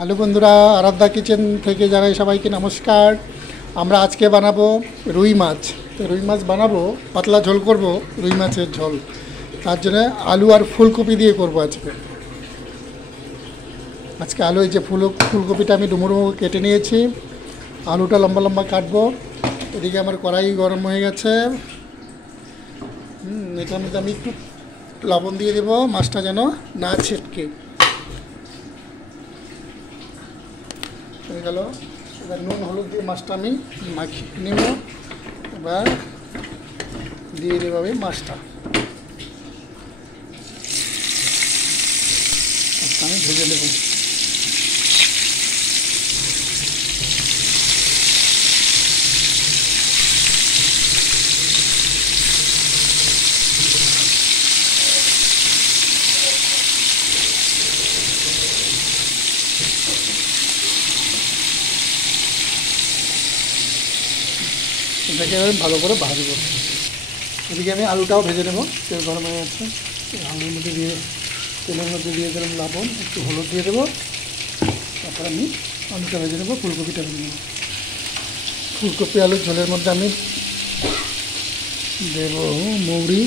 Hello বন্ধুরা, আরাধ্যা kitchen থেকে জানাই সবাইকে নমস্কার। আমরা আজকে বানাবো রুই মাছ। তো রুই মাছ বানাবো, পাতলা ঝোল করব, রুই মাছের ঝোল। তার জন্য আলু আর ফুলকপি দিয়ে করব আজকে। আলু, এই যে ফুলকপিটা আমি ডুমো ডুমো কেটে নিয়েছি, আলুটা লম্বা লম্বা কাটবো। এদিকে আমার কড়াই গরম হয়ে গেছে। এটার মধ্যে আমি একটু লবণ দিয়ে দেবো, মাছটা যেন না ছিটকে। হয়ে গেল। এবার নুন হলুদ দিয়ে মাছটা আমি মাখিয়ে নেব। এবার দিয়ে দেবো আমি মাছটা আমি ভেজে নেব। এটাকে এবার ভালো করে ভাজবো। এদিকে আমি আলুটাও ভেজে নেব। তেল গরম হয়ে যাচ্ছে, আলুর মধ্যে দিয়ে তেলের মধ্যে দিয়ে দিলাম লবণ, একটু হলুদ দিয়ে দেবো। তারপর আমি আলুটা ভেজে নেবো, ফুলকপিটা ভেজে নেবো। ফুলকপি আলুর ঝোলের মধ্যে আমি দেব মৌরি,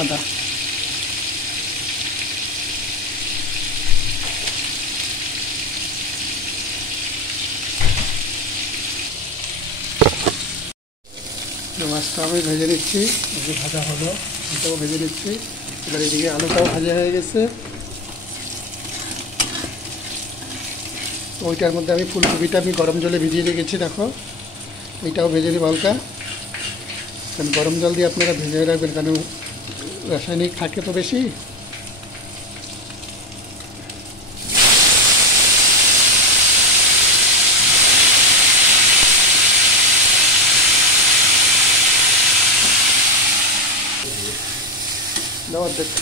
আদা, মাছটা আমি ভেজে নিচ্ছি। ভাজা হলো, এটাও ভেজে নিচ্ছি। এবার এদিকে আলুটাও ভাজা হয়ে গেছে। ওইটার মধ্যে আমি ফুলকপিটা আমি গরম জলে ভিজিয়ে রেখেছি, দেখো। এইটাও ভেজে নিই হালকা, কারণ গরম জল দিয়ে আপনারা ভেজে রাখবেন, কারণ রাসায়নিক থাকে তো বেশি। দেখ,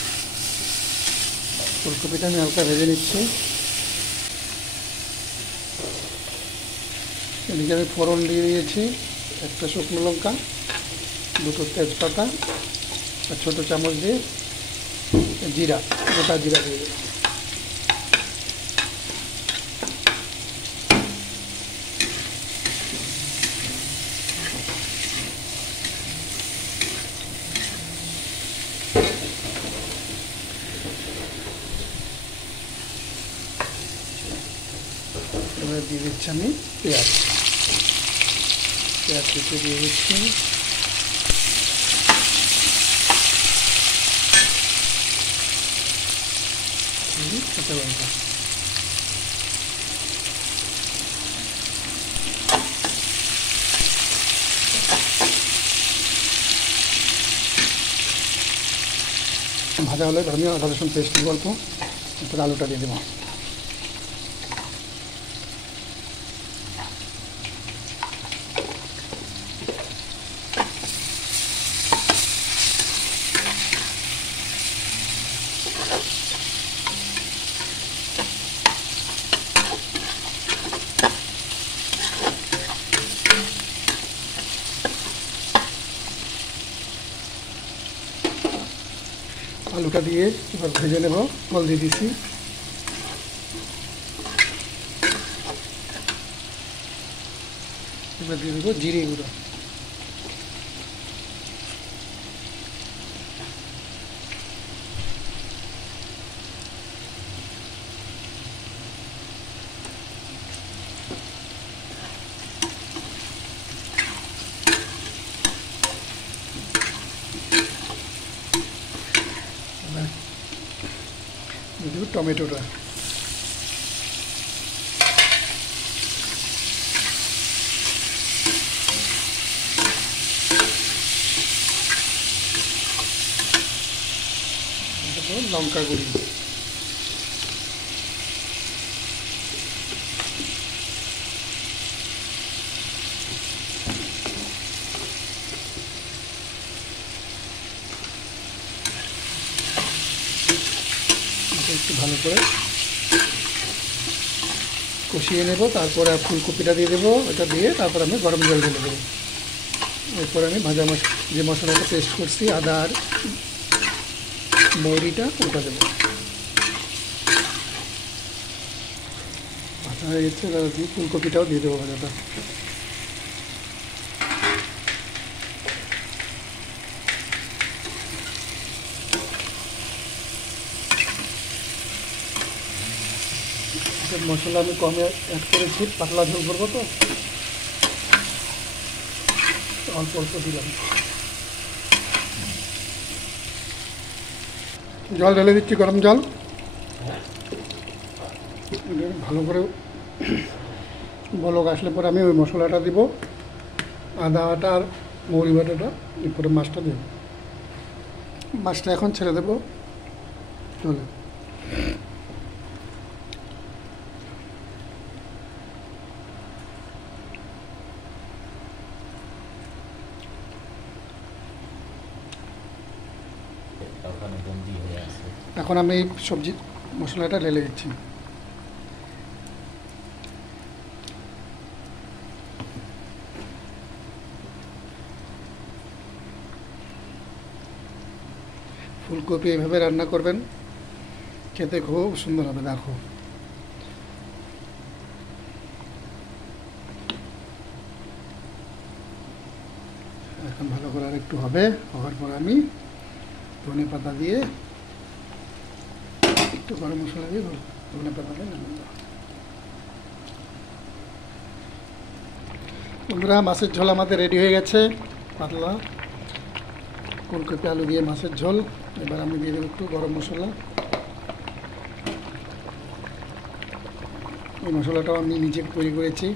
ফুলকপিটা আমি হালকা ভেজে নিচ্ছি। এদিকে আমি ফোড়ন দিয়ে দিয়েছি, একটা শুকনো লঙ্কা, দুটো তেজপাতা, আর ছোটো চামচ দিয়ে জিরা, গোটা জিরা দিয়ে দেবো। এবার দিয়ে দিচ্ছি আমি পেঁয়াজ কুচি দিয়ে দিচ্ছি। কাঁচা লঙ্কা, ভাজা হলে আমি আদা রসুন পেস্ট দিব অল্প, তারপরে আলুটা দিয়ে দেবো। আলুটা দিয়ে এবার ভেজে নেব, জল দিয়ে দিচ্ছি। এবার দিয়ে দেবো জিরে গুঁড়ো, দিয়ে দেবো টমেটোটা, লঙ্কা গুঁড়ি, একটু ভালো করে কষিয়ে নেব। তারপরে ফুলকপিটা দিয়ে দেবো, ওটা দিয়ে তারপর আমি গরম জল ঢেলে দেবো। এরপর আমি ভাজা যে মশলাটা পেস্ট করছি, আদা আর মৌরিটা ওটা দেবো। ভাজা হয়ে গেছে, এবার ফুলকপিটাও দিয়ে দেবো ভাজাটা। মশলা আমি কমে অ্যাড করেছি, পাতলা ঝোল করবো তো অল্প অল্প দিলাম। জল ঢেলে দিচ্ছি, গরম জল। ভালো করে বলক আসলে পরে আমি ওই মশলাটা দিব, আদা বাটা আর মৌরি বাটাটা, এরপরে মাছটা দেব। মাছটা এখন ছেড়ে দেবো চলে। এখন আমি সবজি মশলাটা ঢেলে দিচ্ছি। ফুলকপি এইভাবে রান্না করবেন, খেতে খুব সুন্দর হবে। দেখো এখন ভালো করে আর একটু হবে, হওয়ার পর আমি ধনে পাতা দিয়ে একটু গরম মশলা দিয়ে ধনে পাতা দিয়ে নামিয়ে দেবো। বন্ধুরা, মাছের ঝোল আমাদের রেডি হয়ে গেছে, পাতলা ফুলকপি আলু দিয়ে মাছের ঝোল। এবার আমি দিয়ে দেবো একটু গরম মশলা। এই মশলাটাও আমি নিজে তৈরি করেছি,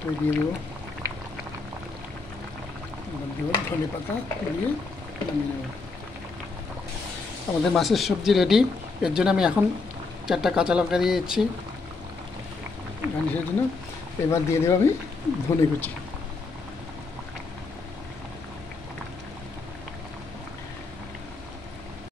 তো দিয়ে দেবো। ধনে পাতা দিয়ে নামিয়ে নেব। আমাদের মাছের সবজি রেডি। এর জন্য আমি এখন 4টা কাঁচা লঙ্কা দিয়ে দিচ্ছি গার্নিশের জন্য। এবার দিয়ে দেবো আমি ধনে কুচি।